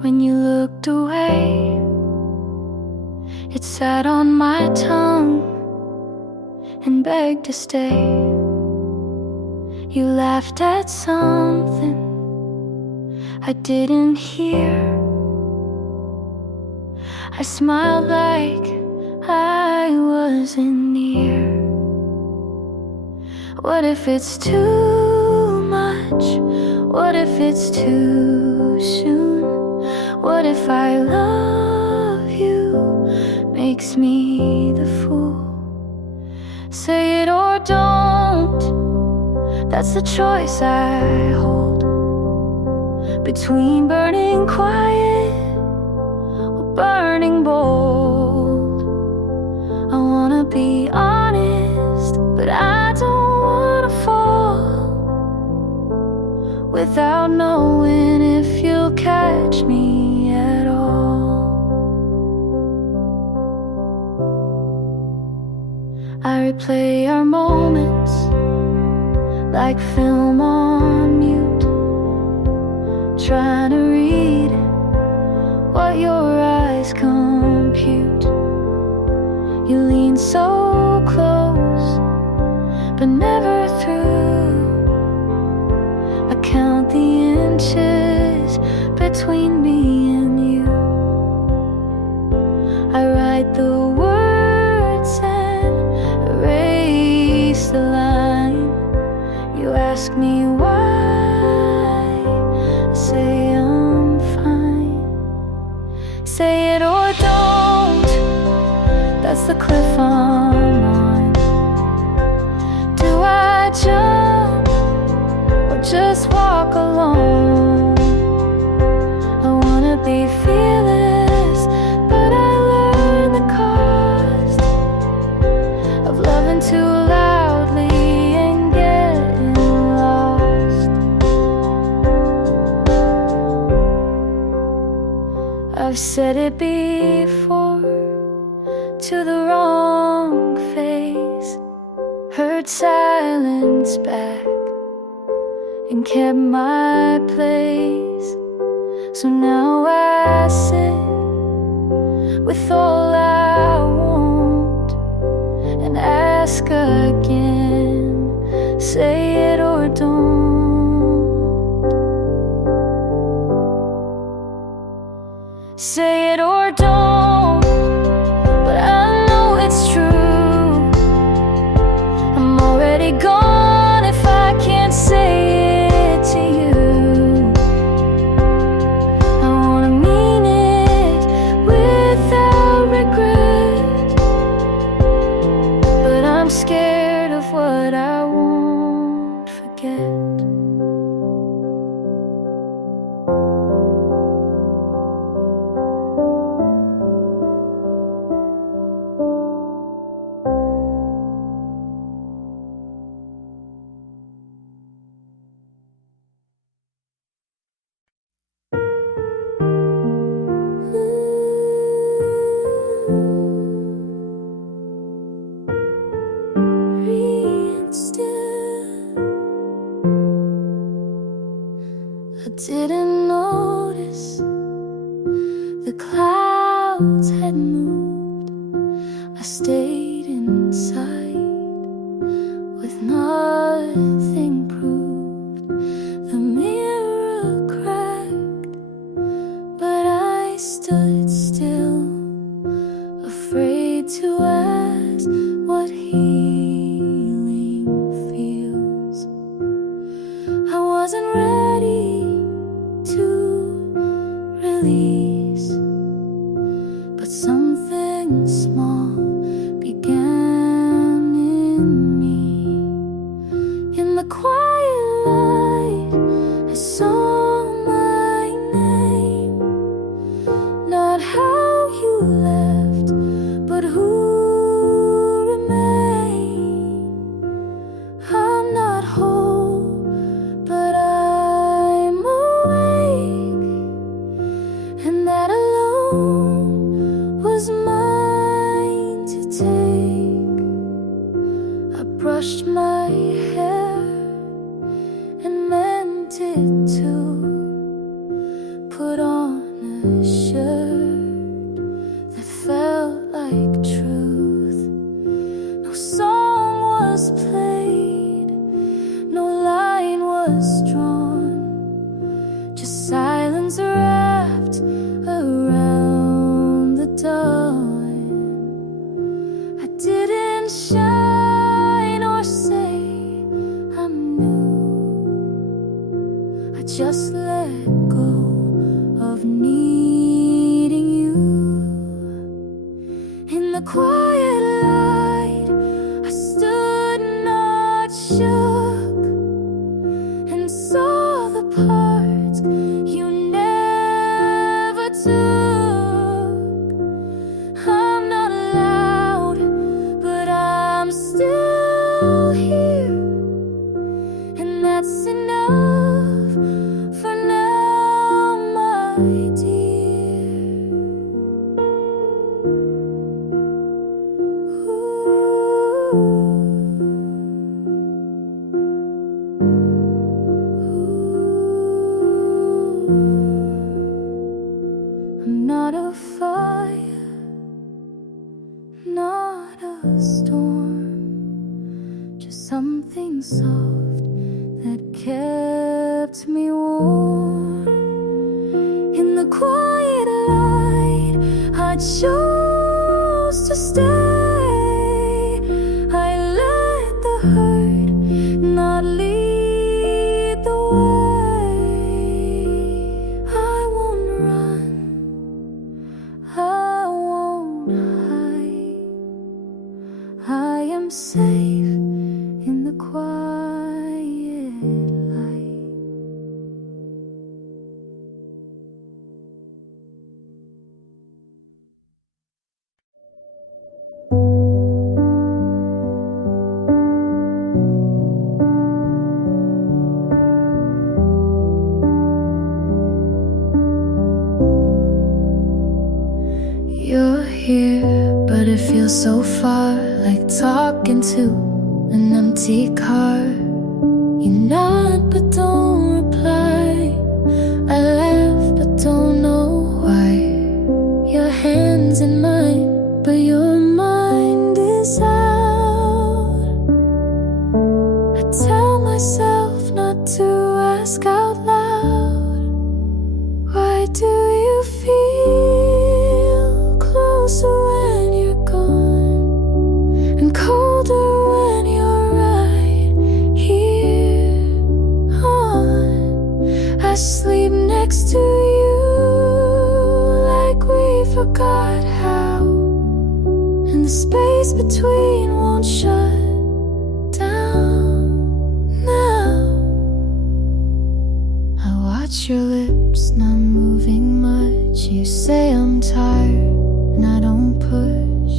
when you looked away. It sat on my tongue and begged to stay. You laughed at something I didn't hear. I smiled like I wasn't near. What if it's too much? What if it's too soon? What if I love you makes me the fool? Say it or don't, that's the choice I hold. Between burning quiet or burning bold. I wanna be honest, but I don't wanna fall without knowing if you'll catch me at all. I replay our moments like film on mute, trying to read what your eyes compute. You lean so close, but never through. I count the inches between me and you. I write the words and erase the line. You ask me why, I say I'm fine. Say it or don't, that's the cliff I'm on. Do I jump or just walk alone? I wanna be fearless, but I learned the cost of loving too loudly and getting lost. I've said it before to the wrong face, heard silence back and kept my place. So now I sit with all I want and ask again, say it or don't. Say it or don't, but I know it's true. I'm already gone if I can't say it to you. I wanna mean it without regret, but I'm scared of what I won't forget. I didn't notice the clouds had moved. I stayed inside with nothing proved. The mirror cracked, but I stood still, afraid to ask what healing feels. I wasn't ready to release, but something small began in me. In the quiet light, I saw my name. Not how you left, but who remained. I'm not whole, but I'm awake, and of needing you. In the quiet light, I stood not shook and saw the parts you never took. I'm not loud, but I'm still here, and that's enough for now, my dear. I'm not a fire, not a storm, just something soft that kept me warm. In the quiet light, I chose to stay. I let the hurt not lead the way. I won't run, I won't hide. I am safe in the quiet light. You're here, but it feels so far, like talking to an empty car. You nod but don't reply. I laugh but don't know why. Your hand's in mine, but your mind is out. I tell myself not to ask out loud. Why do you feel closer when you're gone, and colder when you're right here on? I sleep next to you like we forgot how, and the space between won't shut down now. I watch your lips not moving much. You say I'm tired and I don't push.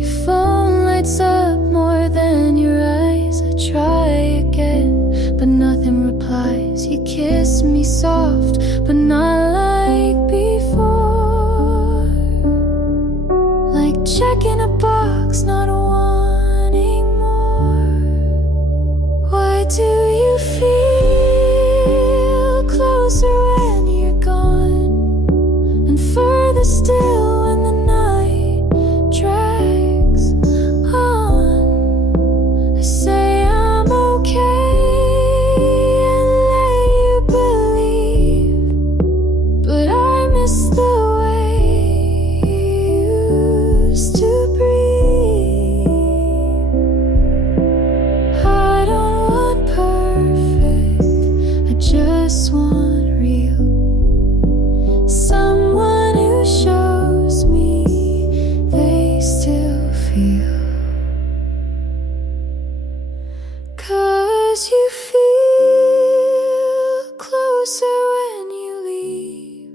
Your phone lights up more than your eyes. I try again, but nothing replies. You kiss me soft, but not like before. Like checking a box, not wanting more. Why do you feel closer when you're gone, and further still when the night drags on? I say I'm okay and let you believe, but I miss the way you used to breathe. I don't want perfect, I just want real. Someone who shows me they still feel. 'Cause you feel closer when you leave,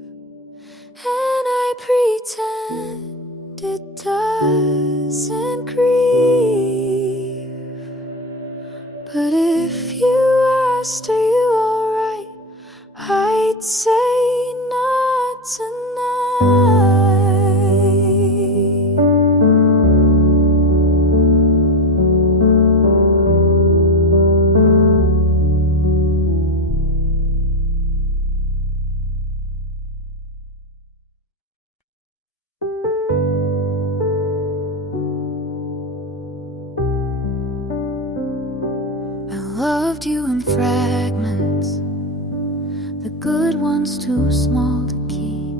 and I pretend it doesn't grieve. But if you asked, are you alright, I'd say not tonight. I loved you in fragments, the good ones too small to keep.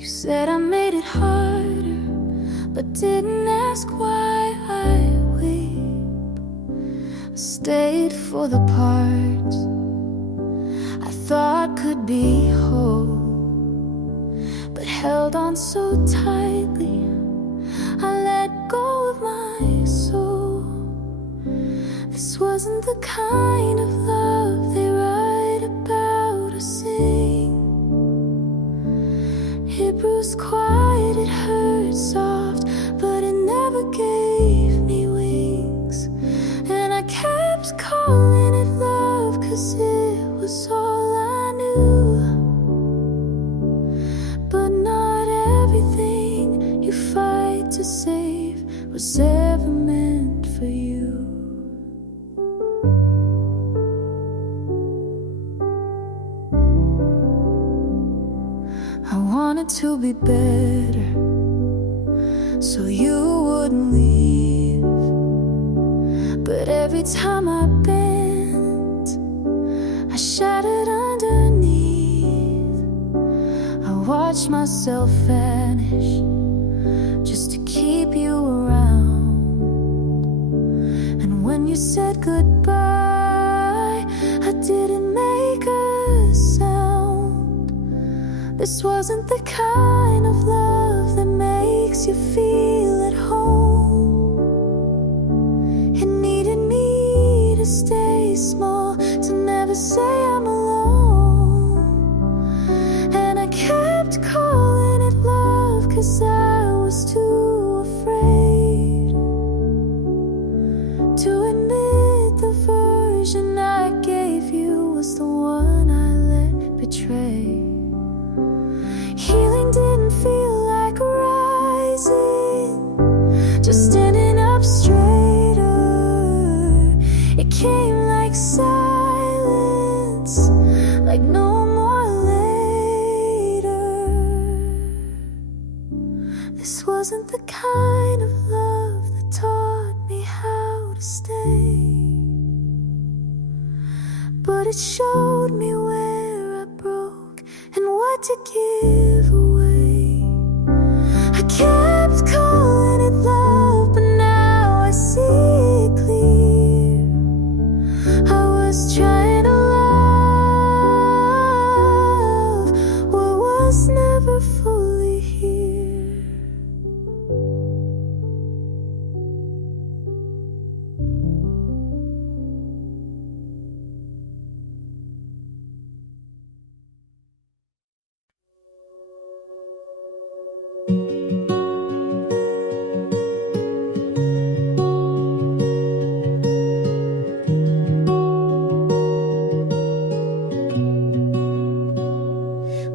You said I made it harder, but didn't ask why I weep. I stayed for the parts I thought could be whole. held on so tightly. I let go of my soul. This wasn't the kind of love they write about or sing. It bruised quiet, it hurt soft, but it never gave me wings. And I kept calling it love, 'cause it was all I knew. But not everything you fight to save was ever meant for you. I wanted to be better, so you wouldn't leave. But every time I bent, I shattered underneath. I watched myself vanish just to keep you around. And when you said goodbye, I didn't make a sound. This wasn't the kind of love that makes you feel at home. It needed me to stay small, to never say I'm alone. And I kept calling it love, 'cause I was too afraid to admit the version I gave you was the one I let betray. Healing didn't feel like rising, just standing up straighter. It came like silence, like no more later. This wasn't the kind of love that taught me how to stay, but it showed me where I broke and what to give away. I kept calling it love, but now I see it clear. I was trying to love what was never fully here.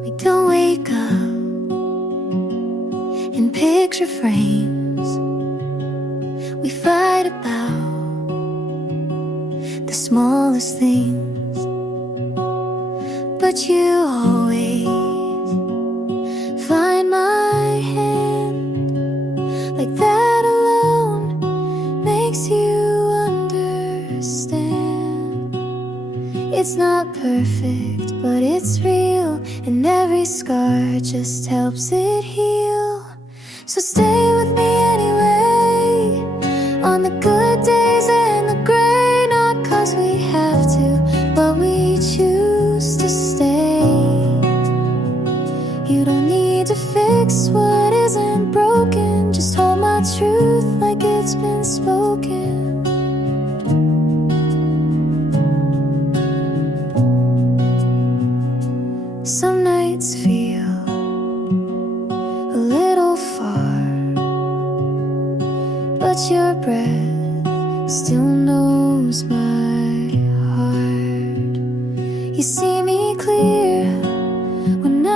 We don't wake up in picture frames. We fight about the smallest things, but you always find my hand. Like that alone makes you understand. It's not perfect, but it's real, and every scar just helps it heal. So stay with me anyway, on the good days and the gray. Not 'cause we have to, but we choose to stay. You don't need to fix what isn't broken, just hold my truth like it's been spoken. Some nights feel a little far, but your breath still knows my heart. You see me clear when I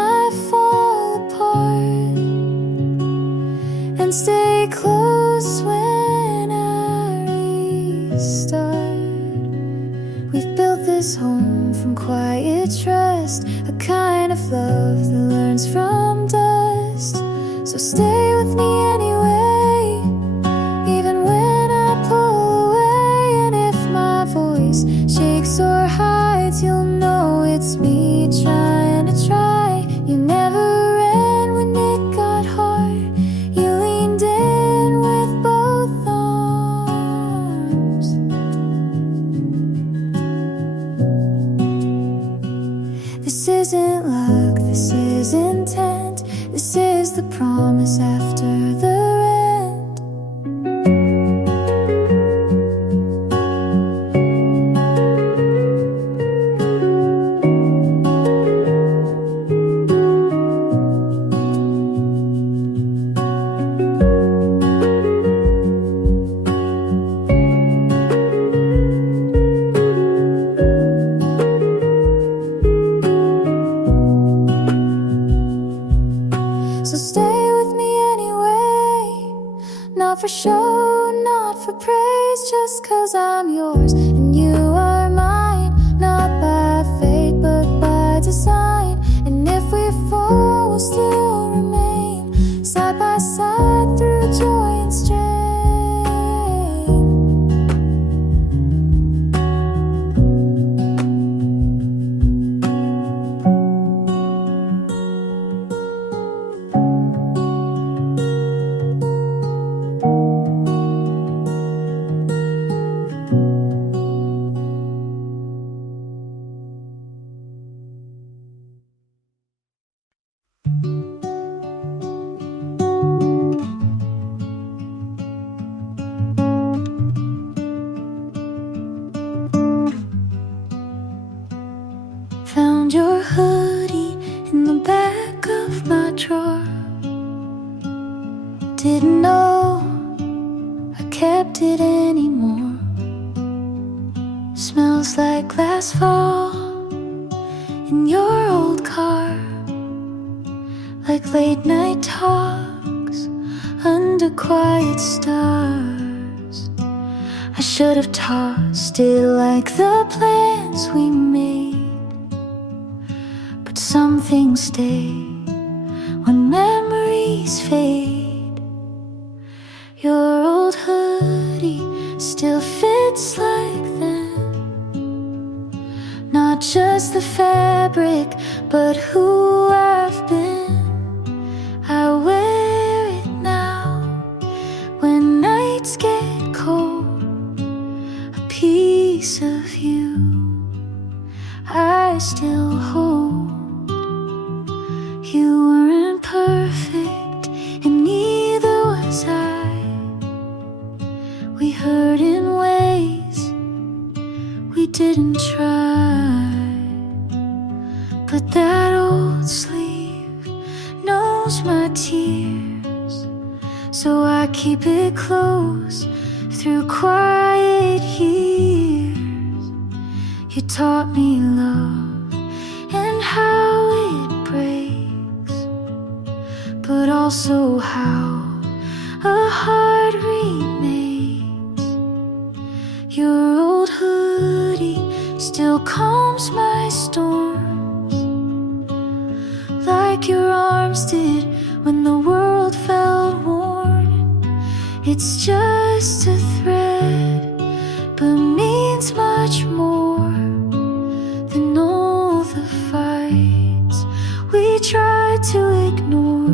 fall apart, and stay close when I restart. We've built this home from quiet trust, a kind of love that learns from dust. So stay with me anyway, even when I pull away. And if my voice shakes or hides, you'll know it's me trying to try. You never ran when it got hard. You leaned in with both arms. This isn't luck, this is intent. This promise after the rent. So stay with me anyway, not for show, not for praise, just 'cause I'm yours and you are mine, not by fate but by design. And if we fall, we'll still remain side by side through joy and strain. Found your hoodie in the back of my drawer. Didn't know I kept it anymore. Smells like last fall in your old car, like late night talks under quiet stars. I should have tossed it like the plans we made, but some things stay when memories fade. Your old hoodie still fits like then, not just the fabric, but who I've been. I wear it now when nights get cold, a piece of you I still hold. You weren't perfect, and neither was I. We hurt in ways we didn't try, but that old sleeve knows my tears, so I keep it close through quiet years. You taught me love and how it breaks, but also how a heart remakes. Your old hoodie still calms my storms, like your arms did when the world felt worn. It's just a thread, but means much more than all the fights we tried to ignore.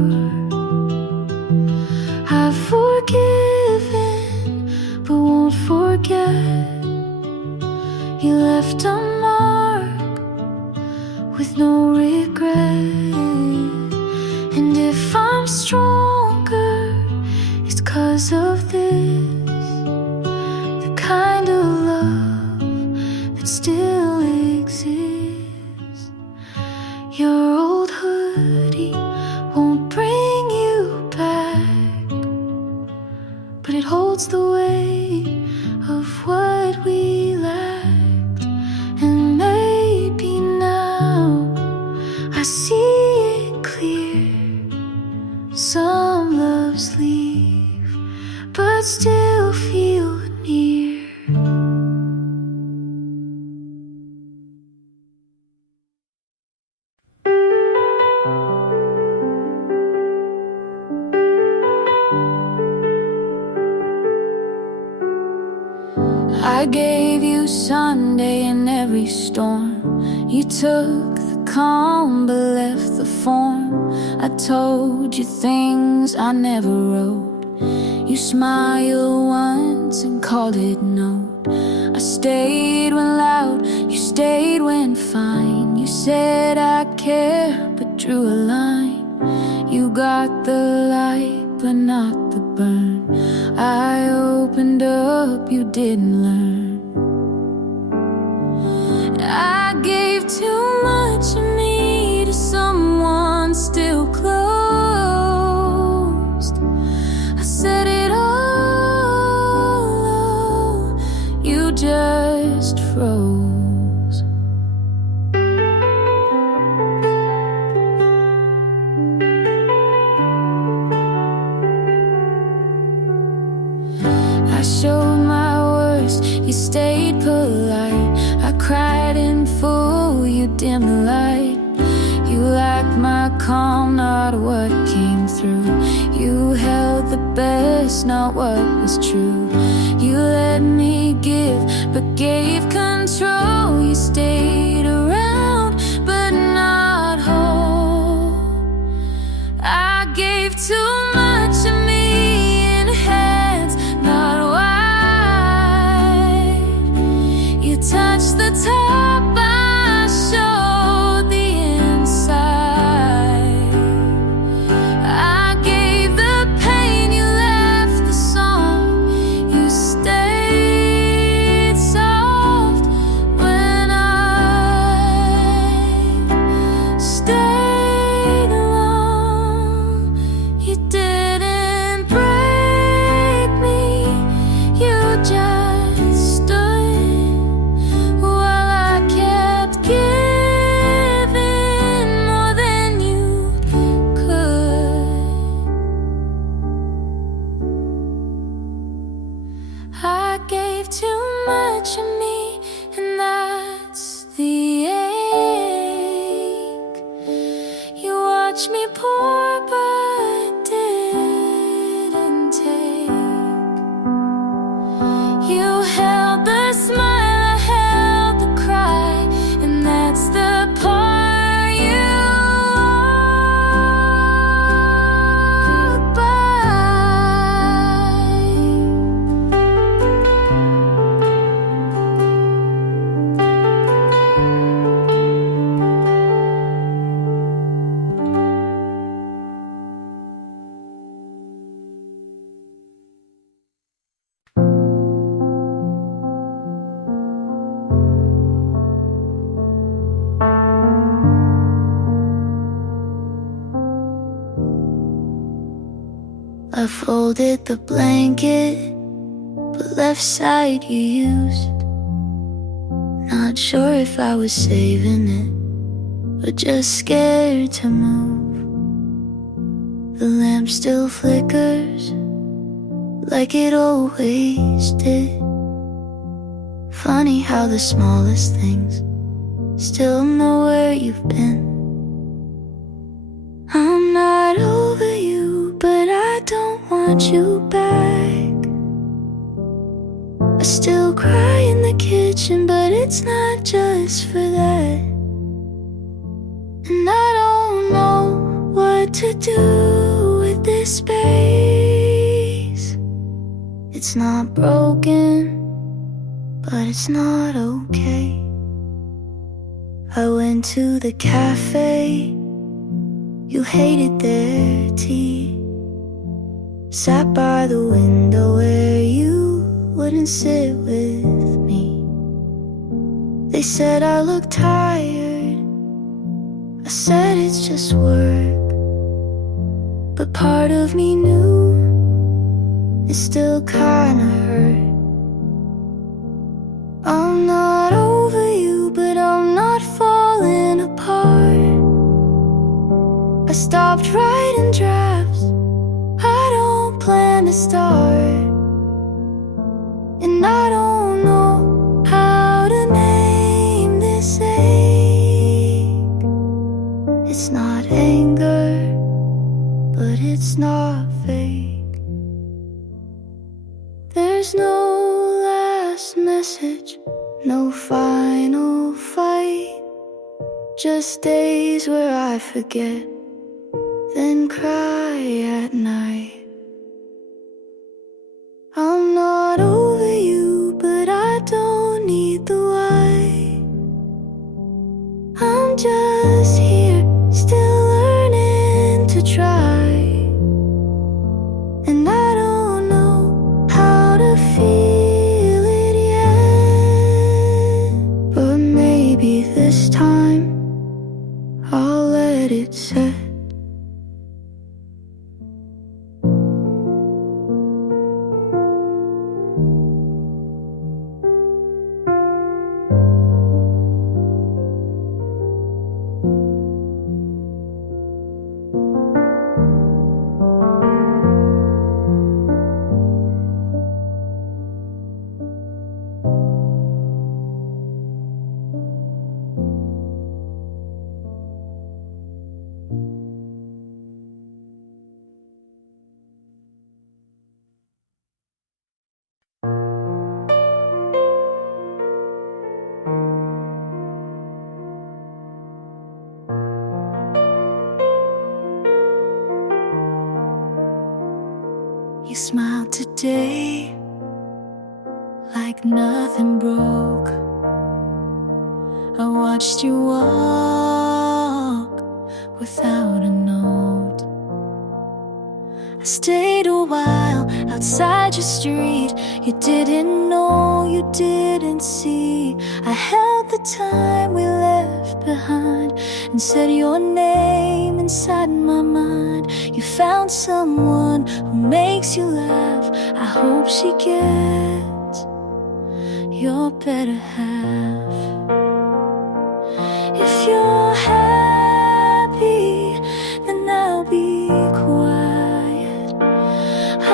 I've forgiven, but won't forget. You left a mark with no regret. And if I'm stronger, it's 'cause of this, the kind of love that still exists. Your old hoodie won't bring you back, but it holds the weight of what we lacked. And maybe now I see it clear. Some loves leave, but still feel near. I gave you Sunday in every storm. You took the calm but left the form. I told you things I never wrote. You smiled once and called it note. I stayed when loud, you stayed when fine. You said I care but drew a line. You got the light, but not the burn. I opened up, you didn't learn. I gave too much of me to someone still closed. I said it all, you just froze. I showed my worst, you stayed polite. I cried in full, you dimmed the light. You liked my calm, not what came through. You held the best, not what was true. You let me give, but gave control. You stayed around, but not whole. I gave too much of me in hands not wide. You touched the top, I showed the inside. I gave the pain, you left the song. You stayed soft when I stayed alone. You didn't break me, you just stood while I kept giving more than you could. I gave too much of me, and that's the ache. You watched me pour, but didn't take. You held the smile, I held the cry, and that's the part you walk by. I folded the blanket, but left side you used. Not sure if I was saving it, or just scared to move. The lamp still flickers, like it always did. Funny how the smallest things still know where you've been. I'm not over you, but I don't want you back. I still cry in the kitchen, but it's not just for that. And I don't know what to do with this space. It's not broken, but it's not okay. I went to the cafe, you hated their tea. Sat by the window where you wouldn't sit with me. They said I looked tired, I said it's just work. But part of me knew it still kinda hurt. I'm not over you, but I'm not falling apart. I stopped writing drafts, I don't plan to start. And I don't know how to name this ache. It's not anger, but it's not fake. There's no last message, no final fight. Just days where I forget, then cry at night. I'm not over you, but I don't need the why. I'm just here, still learning to smiled today like nothing broke. I watched you walk without a note. I stayed a while outside your street. You didn't know, you didn't see. I held the time we left behind and said your name inside my mind. You found someone who makes you laugh. I hope she gets your better half. If you're happy, then I'll be quiet.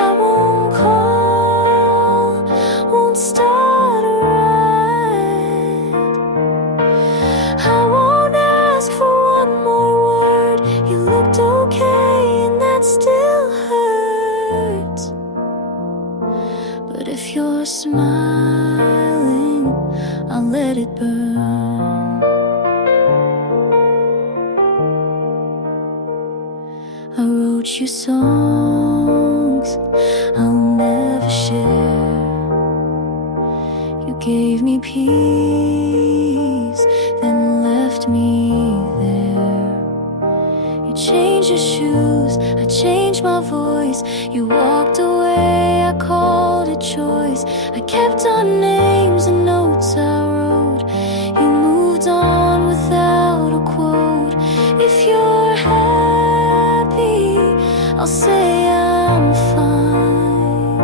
I won't call, won't start a riot. I won't ask for one more word. You looked okay and that still hurts. But if you're smiling, I'll let it burn. I wrote you songs I'll never share. You gave me peace, then left me there. You changed your shoes, I changed my voice. You walked away, I called it choice. I kept our names and notes I wrote. You moved on without a quote. If you're happy, I'll say I'm fine.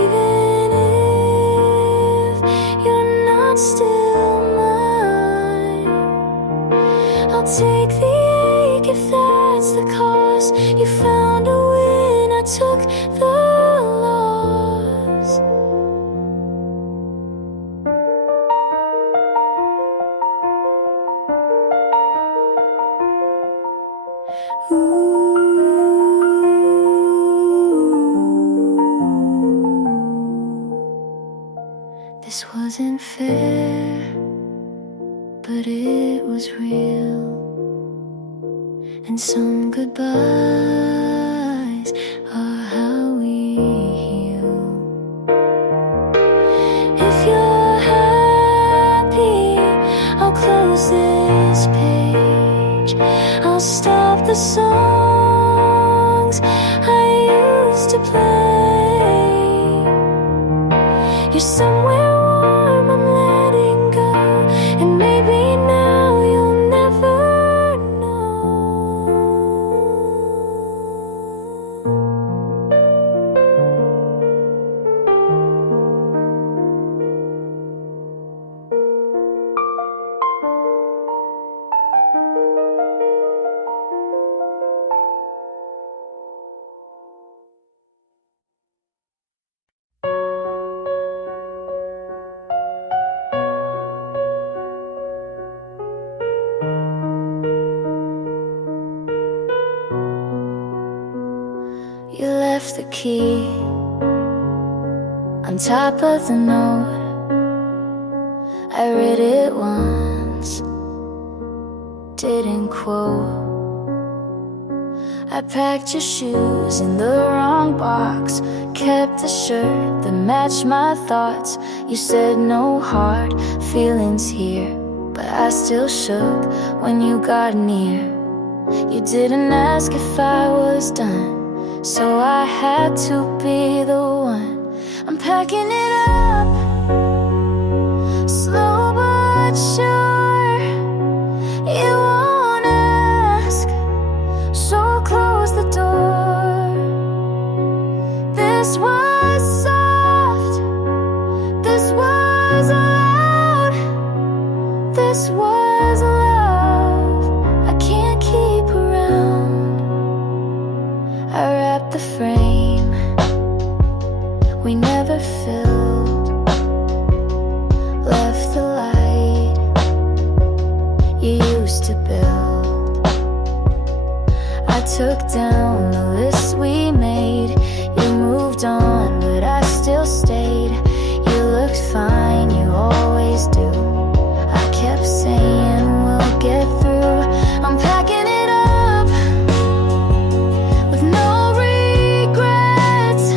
Even if you're not still mine, I'll take the ache if that's the cost. You found a win, I took the loss. This wasn't fair, but it was real. And some goodbyes are how we heal. If you're happy, I'll close this page. I'll stop the songs I used to play. You're somewhere warm, I'm letting go. And maybe now you'll never know. You left the key on top of the note. I read it once, didn't quote. I packed your shoes in the wrong box, kept the shirt that matched my thoughts. You said no hard feelings here, but I still shook when you got near. You didn't ask if I was done, so I had to be the one. I'm packing it up, slow but sure. You won't ask, so close the door. This was soft, this was loud, this was love I can't keep around. I wrapped the frame we never filled, left the light you used to build. I took down the list we made. You moved on, but I still stayed. You looked fine, you always do. I kept saying we'll get through. I'm packing it up with no regrets.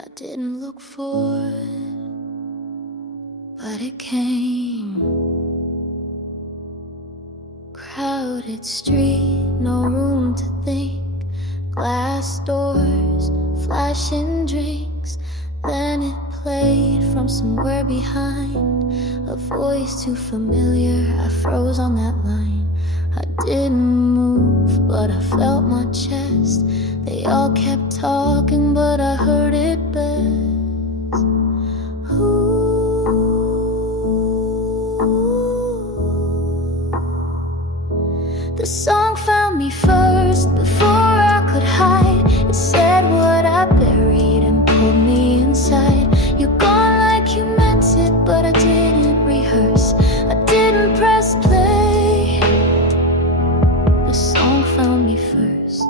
I didn't look for it, but it came. Crowded street, no room to think. Glass doors, flashing drinks. Then it played from somewhere behind. A voice too familiar, I froze on that line. I didn't move, but I felt my chest. They all kept talking, but I heard it best. Ooh. The song found me first before I could hide. It said what I buried and pulled me inside. You're gone like you meant it, but I didn't rehearse. I didn't press play. The song found me first.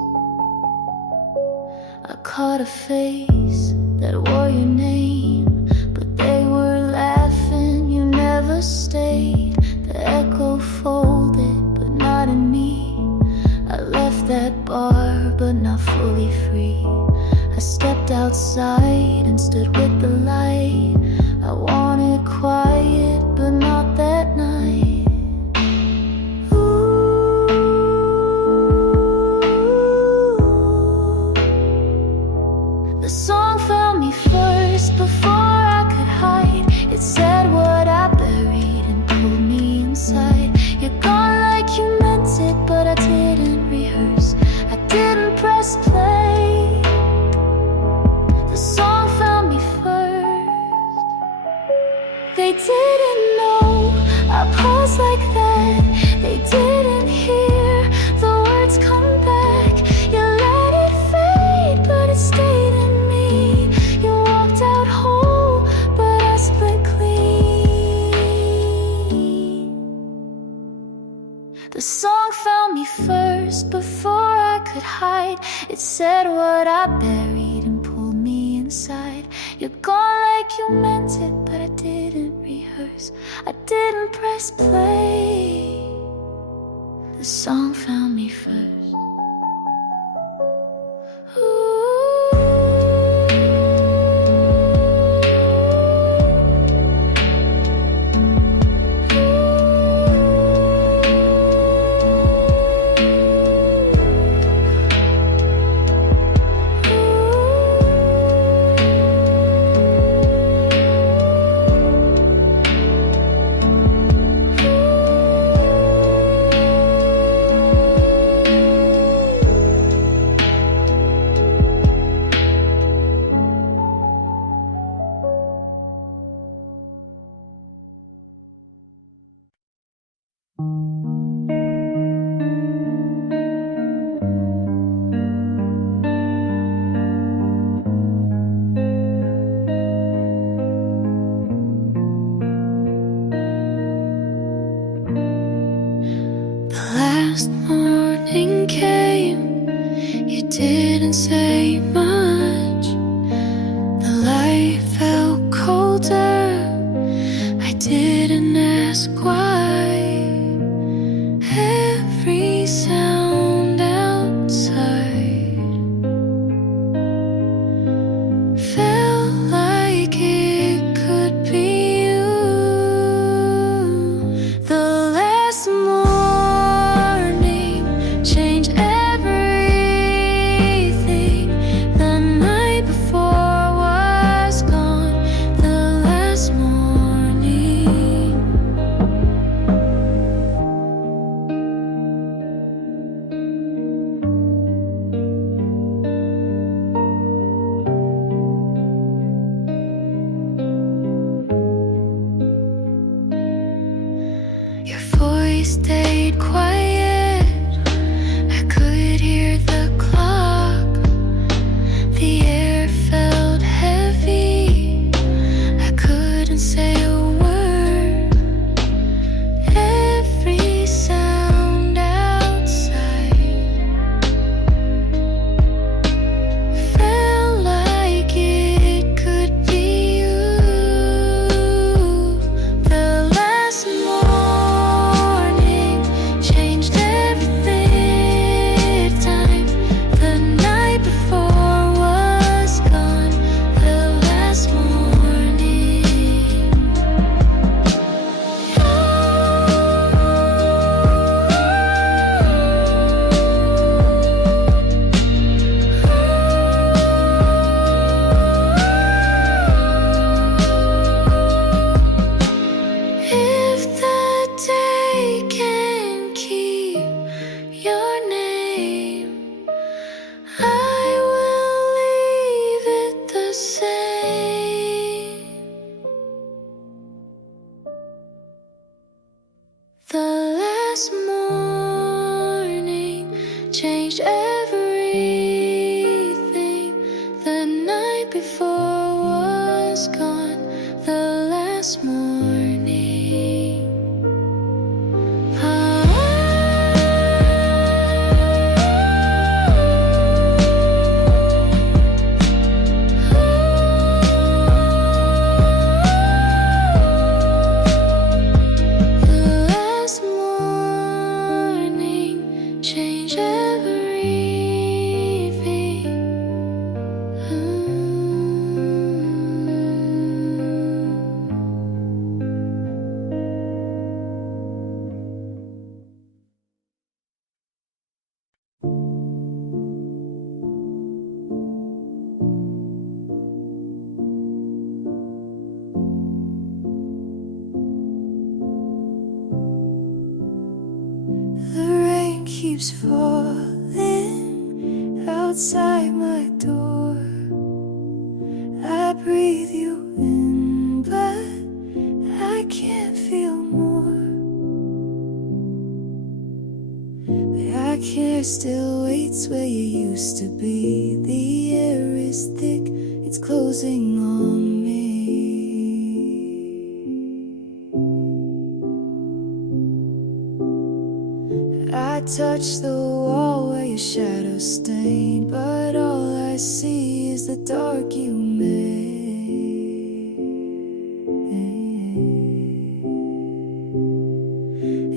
I caught a face that wore your name, but they were laughing, you never stayed. The echo folded, but not in me. I left that bar, but not fully free. I stepped outside and stood with the light. I wanted quiet, but not that night. The song found me first before I could hide. It said what I buried and pulled me inside. You're gone like you meant it, but I didn't rehearse. I didn't press play. The song found me first. They didn't know I paused like that. They didn't hear the words come back. You let it fade, but it stayed in me. You walked out whole, but I split clean. The song found me first before I could hide. It said what I buried and pulled me inside. You're gone like you meant it, but I didn't rehearse. I didn't press play. The song found me first. Ooh. keeps falling outside my door. I breathe you in, but I can't feel more. But I care still waits where you used to be. The air is thick, it's closing on me. I touch the wall where your shadow stained, but all I see is the dark you made.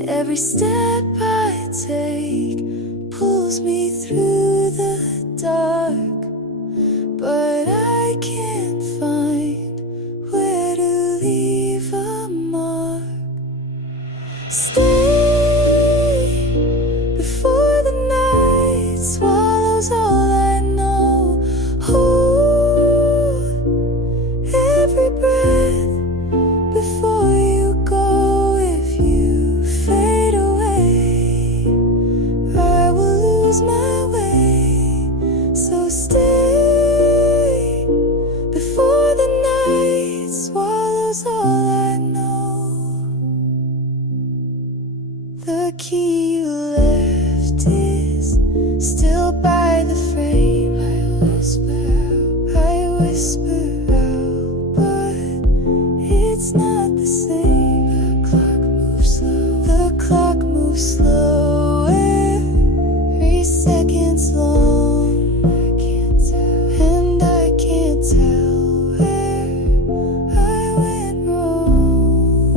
Every step I take pulls me through the dark, but I can't find where to leave a mark. Stay before the night swallows all I know. Hold every breath before you go. If you fade away, I will lose my way. So stay before the night swallows all I know. The key you left is still by the frame. I whisper out, but it's not the same. The clock moves slow. The clock moves slow. Every second's long. I can't tell, and I can't tell where I went wrong.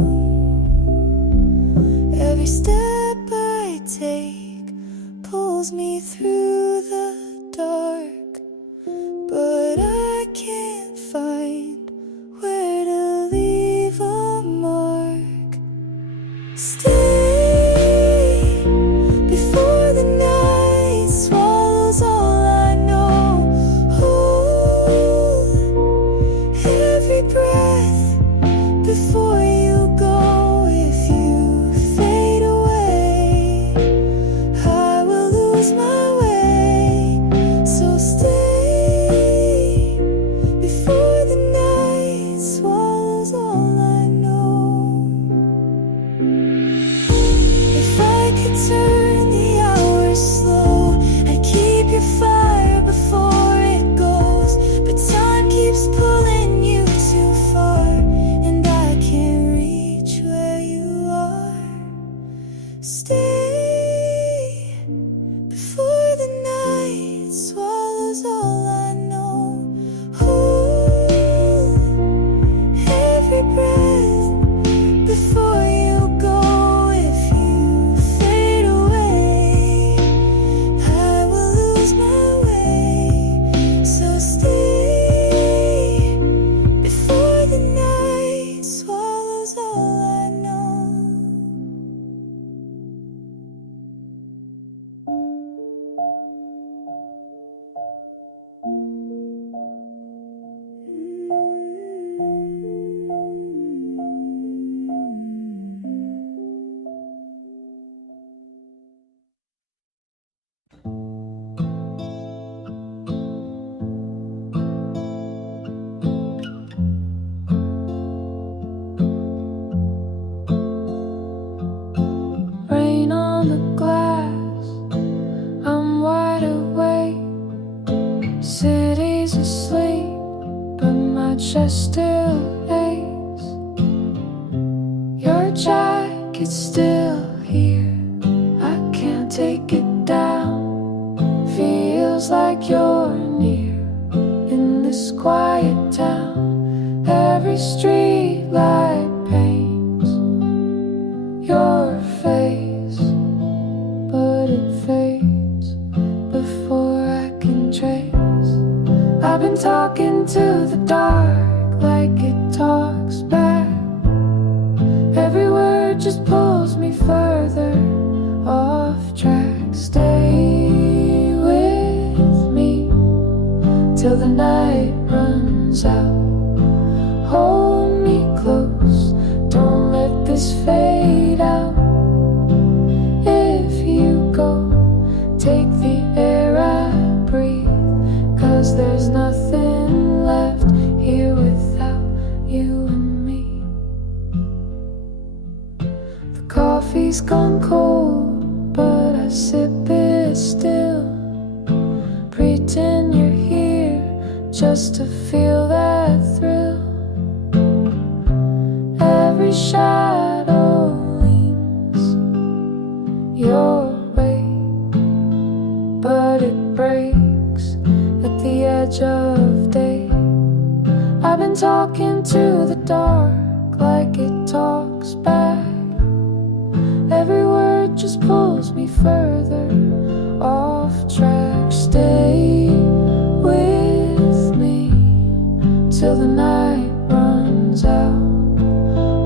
Every step I take pulls me through the dark, but I can't find where to leave a mark. Stay before the night swallows all I know. Hold every breath before you go. If you fade away, I will lose my way. So stay before the night swallows all I know. If I could turn the hours slow, I'd keep your fire before it goes. But time keeps pulling you too far, and I can't reach where you are. Stay before the night swallows all I know. Hold every breath before you go. If you fade away, I will lose my way. So stay before the night swallows all I know. Rain on the glass, I'm wide awake. City's asleep, but my chest still aches. Your jacket's still here, I can't take it down. Feels like you're near in this quiet town. Every street light paints your face, but it fades before I can trace. I've been talking to the dark like it talks back. Every word just pulls me further off track. Stay with me till the night runs out. Hold me close, don't let this fade out. coffee's gone cold, but I sip it still. Pretend you're here just to feel that thrill. Every shadow leans your way, but it breaks at the edge of day. I've been talking to the dark like it talks back. Every word just pulls me further off track. Stay with me till the night runs out.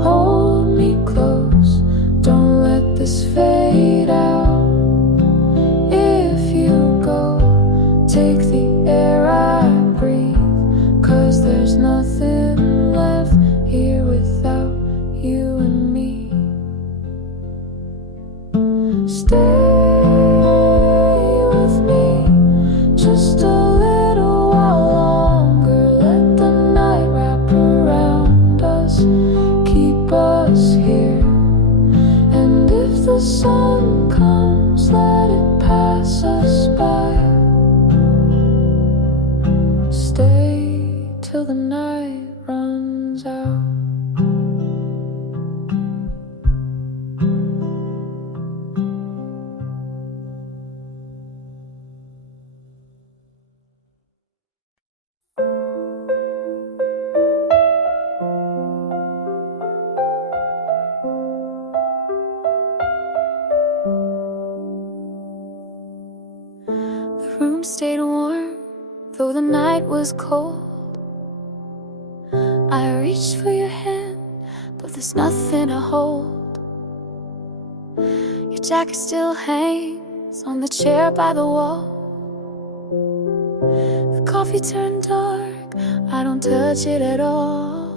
Hold me close, don't let this fade out. If you go, take the air I breathe, 'cause there's nothing left here without you and me. Stay with me just a little while longer. Let the night wrap around us, keep us here. And if the sun comes, let it pass us by. Stay till the night runs out. The room stayed warm, though the night was cold. I reached for your hand, but there's nothing to hold. Your jacket still hangs on the chair by the wall. The coffee turned dark, I don't touch it at all.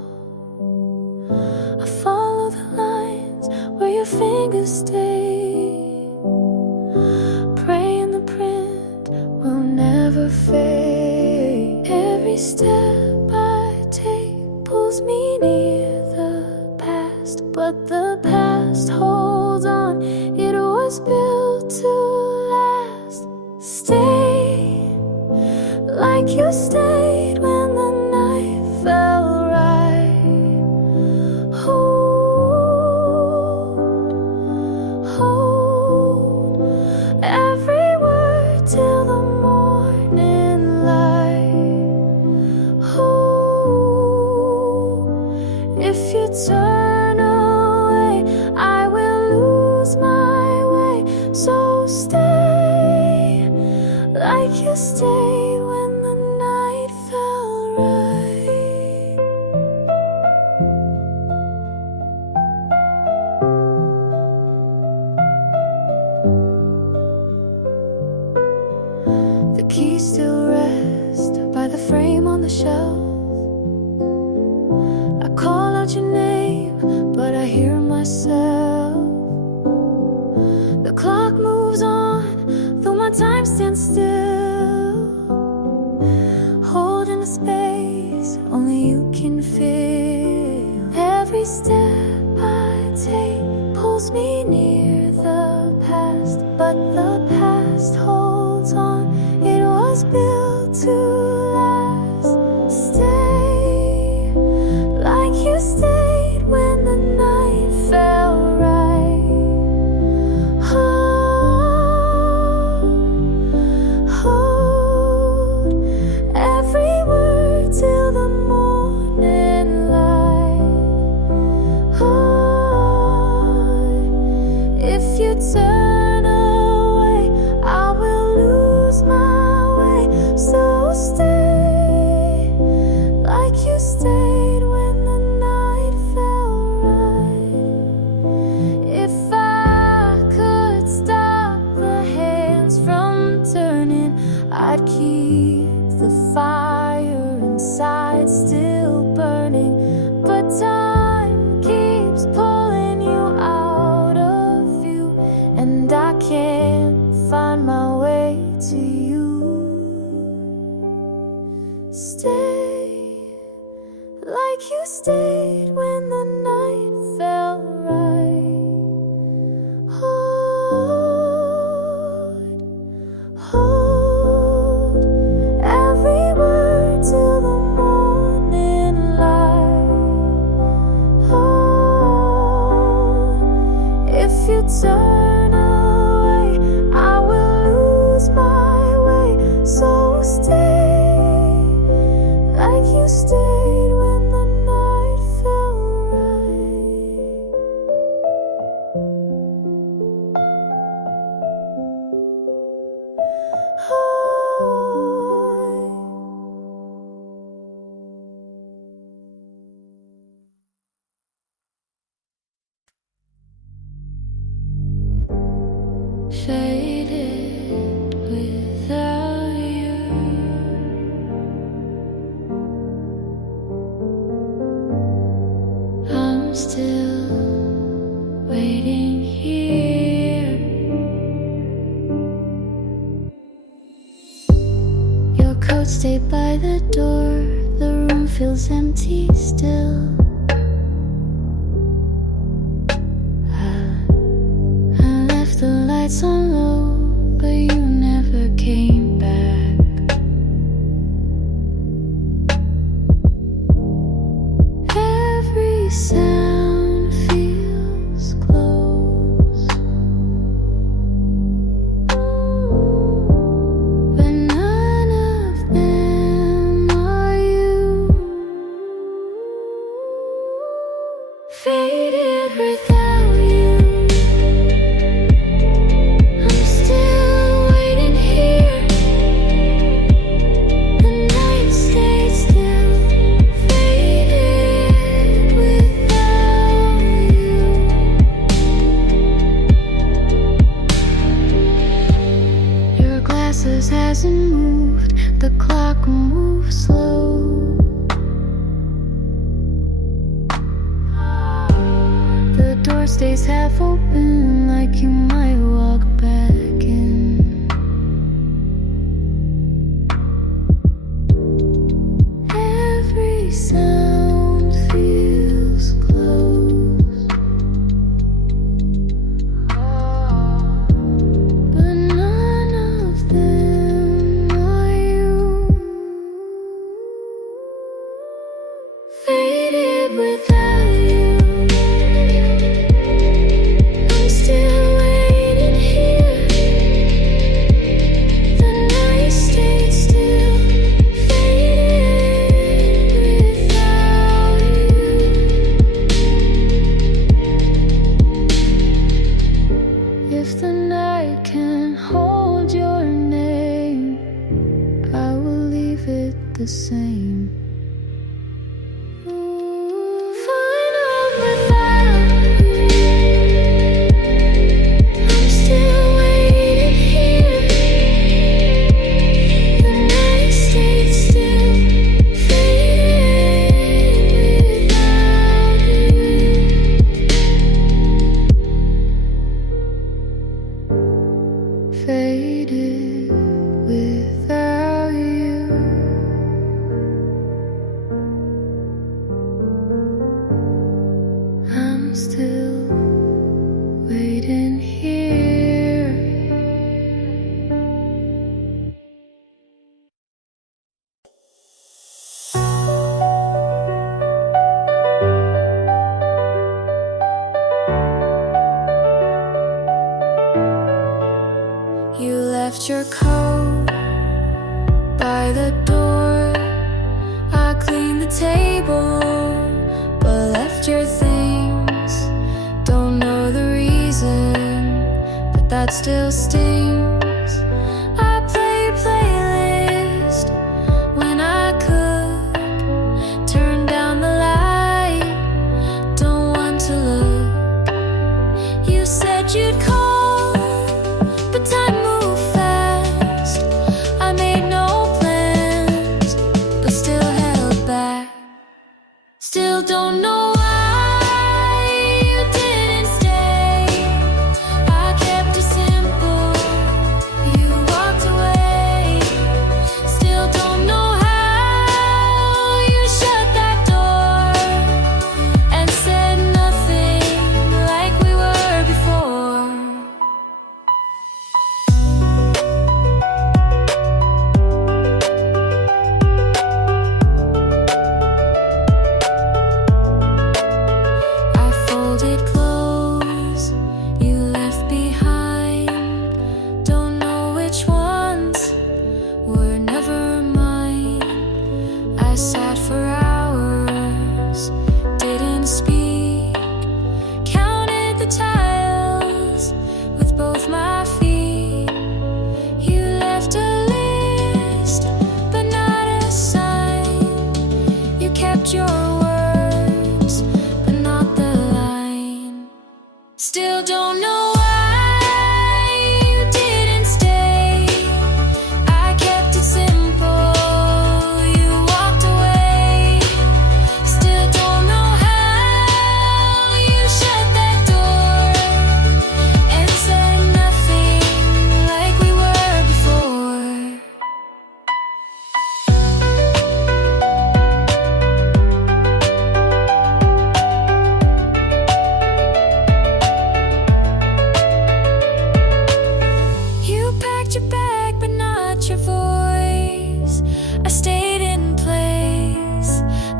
I follow the lines where your fingers stay, praying the print will never fade. Every step I take pulls me near the past, but the past holds on, it was built to last. Stay like you stayed when the night fell right. Hold every word till the morning light. If you turn away, I will lose my way. So stay like you stayed when the night fell right. The keys still rest by the frame on the shelf. I call out your name, but I hear myself. The clock moves on, though my time stands still. Holding a space only you can feel. Every step I take pulls me near the past, but the past holds on, it was built to last. Stay like you stayed when the night fell right. Hold every word till the morning light. If you turn away, I will lose my way. So stay like you stayed when the night fell right. If I could stop the hands from turning, I'd keep the fire inside still burning. But time keeps pulling you out of view, and I can't find my way to you. Stay like you stayed when the night fell right. faded without you. I'm still waiting here. Your coat stayed by the door. The room feels empty still. I left the lights on low, but you never came back. Every sound feels close, but none of them are you. Faded without you. I'm still waiting here. The night stayed still. Faded without you. Your glasses hasn't moved. The clock moves slow. The door stays half open, like you might walk back in. Every sound feels close, but none of them are you. Faded without you. I'm still waiting here. The night stayed still. Faded without you. If the night can hold your name, I will leave it the same. Fine without you. I'm still waiting here. The night stayed still. Faded without you. Faded without you. I'm still waiting here. You left your coat by the door. I cleaned the table, but left your things. Don't know the reason, but that still stings. I play your playlist when I cook. Turn down the light, don't want to look. You said you'd call, but time moved fast. I made no plans, but still held back. Still don't know why you didn't stay. I kept it simple, you walked away. Still don't know how you shut that door and said nothing like we were before.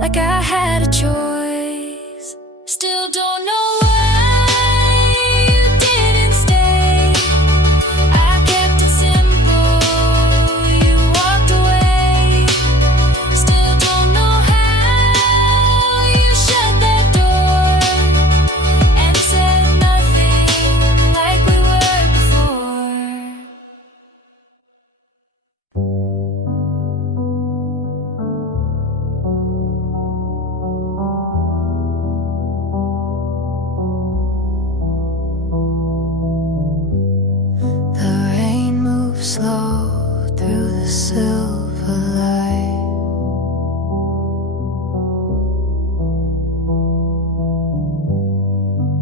like I had a choice. Still don't know why you didn't stay. I kept it simple, you walked away. Still don't know how you shut that door and said nothing like we were before. The rain moves slow through the silver light.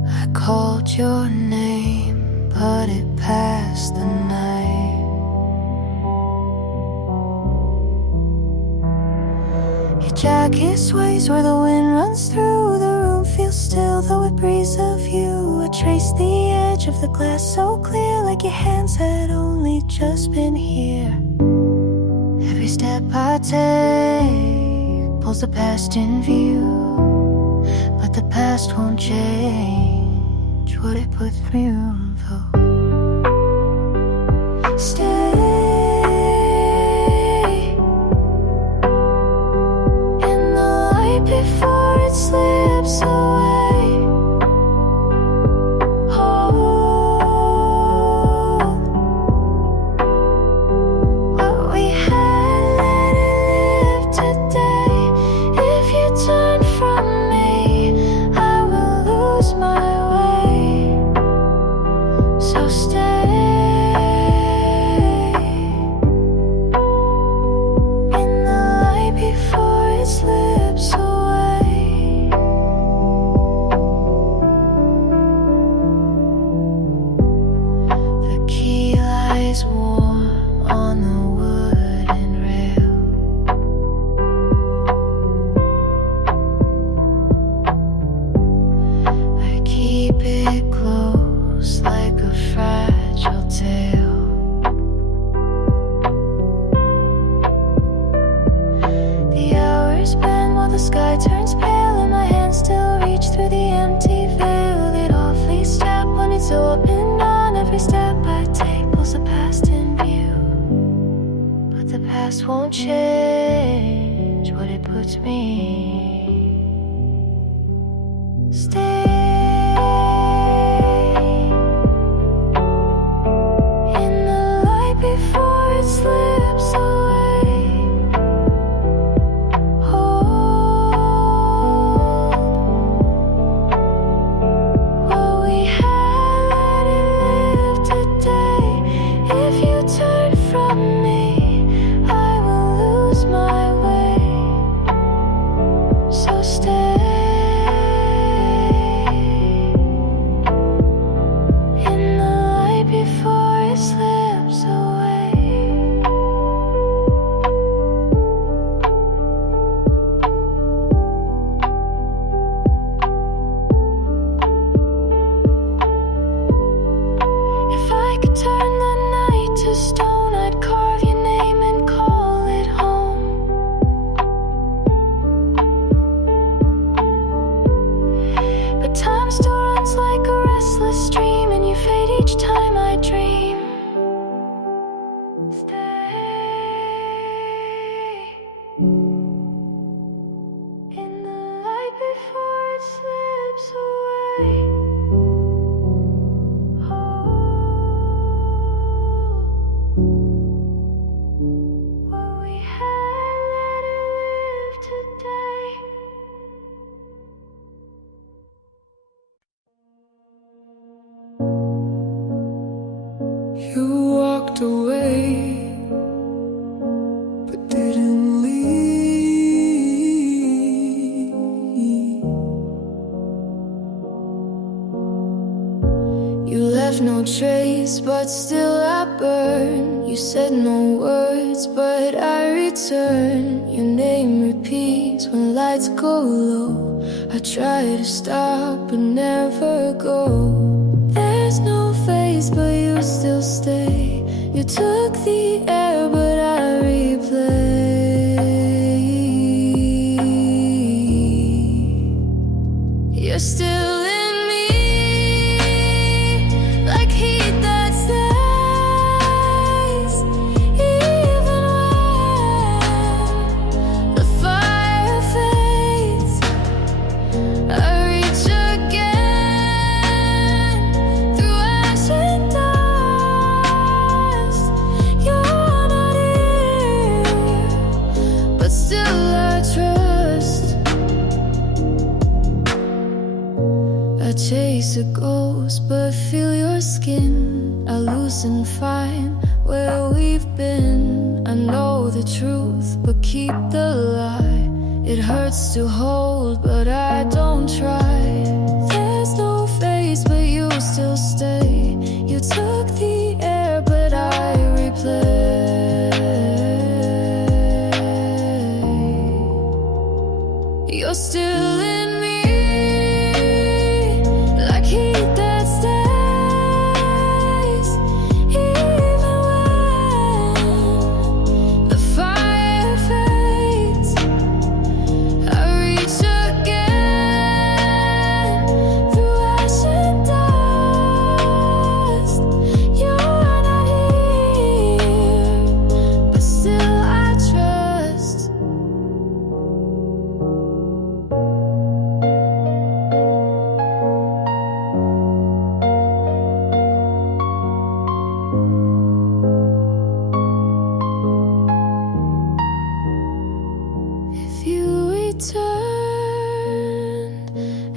I called your name, but it passed the night. Your jacket sways where the wind runs through. The room feels still, though it breathes of you. I traced the edge of the glass so clear, like your hands had only just been here. Every step I take pulls the past in view, but the past won't change what it put me room for. Stay in the light before it slips away. Hold what we had, let it live today. If you turn from me, I will lose my way. So stay in the light before it slips away. The key lies warm on the wooden rail. I keep it close like a fragile tale. The hours bend while the sky turns pale, and my hands still reach through the empty veil. It awfully step when it's open on. Every step I take pulls the past in view, but the past won't change what it puts me. Stay in the light before it slips away. Hold what we had, let it live today. If you turn from me, I will lose my way. So stay in the light before it slips away. If I could turn the night to stone, I'd carve your name and call it home. But time still runs like a restless stream, and you fade each time I dream. Stay in the light before it slips away. Hold what we had, let it live today. You walked away, but didn't leave. You left no trace, but still I burn. You said no words, but I return. Your name repeats when lights go low. I try to stop but never go. There's no face, but you still stay. You took the air, but I replay. You're still in me, like heat that stays, even when the fire fades. I reach again through ash and dust. You're not here, but still I trust. I chase a ghost, but feel your skin. I loosen fine where we've been. I know the truth, but keep the lie. It hurts to hold, but I don't try. There's no face, but you still stay. You took the air, but I replay. You're still in me, like heat that stays, even when the fire fades. I reach again through ash and dust. You're not here, but still I trust. If you returned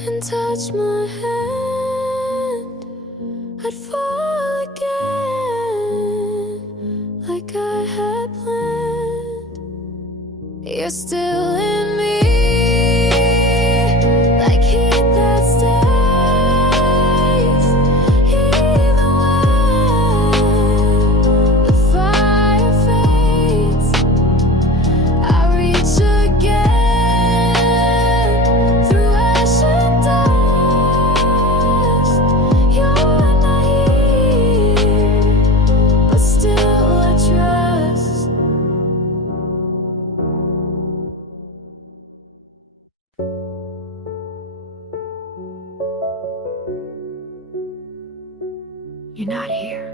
and touched my hand, I'd fall again like I had planned. You're still in me, like heat that stays, even when the fire fades. I reach again through ash and dust. You're not here, but still I trust. You're not here,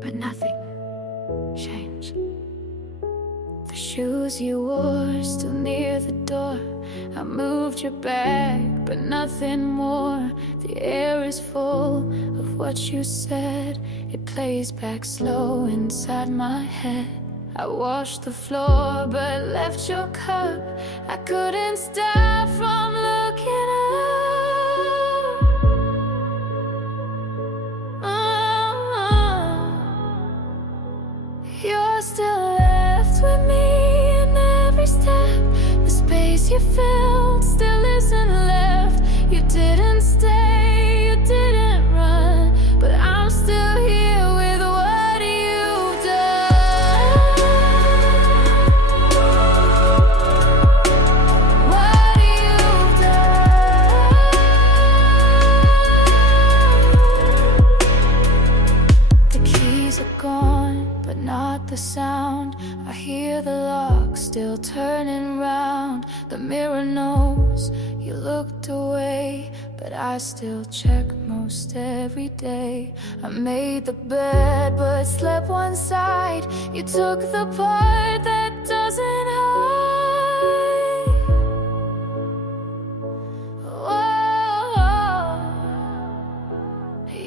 but nothing changed. The shoes you wore still near the door. I moved your bag, but nothing more. The air is full of what you said. It plays back slow inside my head. I washed the floor, but left your cup. I couldn't stop from looking up. You're still left with me in every step. The space you filled still isn't left. You didn't stay, you didn't run, but I'm still here with what you've done. What you've done. The keys are gone, but not the sound. I hear the lock still turning round. The mirror knows you looked away, but I still check most every day. I made the bed, but slept one side. You took the part that doesn't hide. Whoa.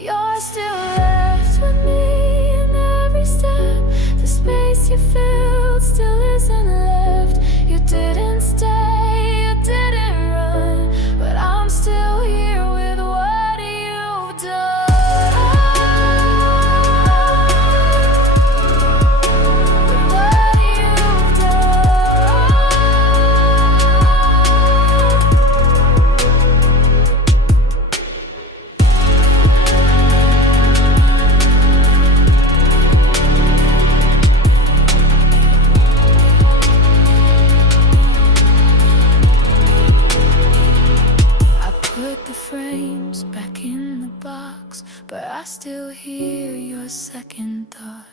You're still left with me in every step. The space you filled still isn't left. You didn't stay, you didn't run, but I'm still here with what you've done. With what you've done. Frames back in the box, but I still hear your second thought.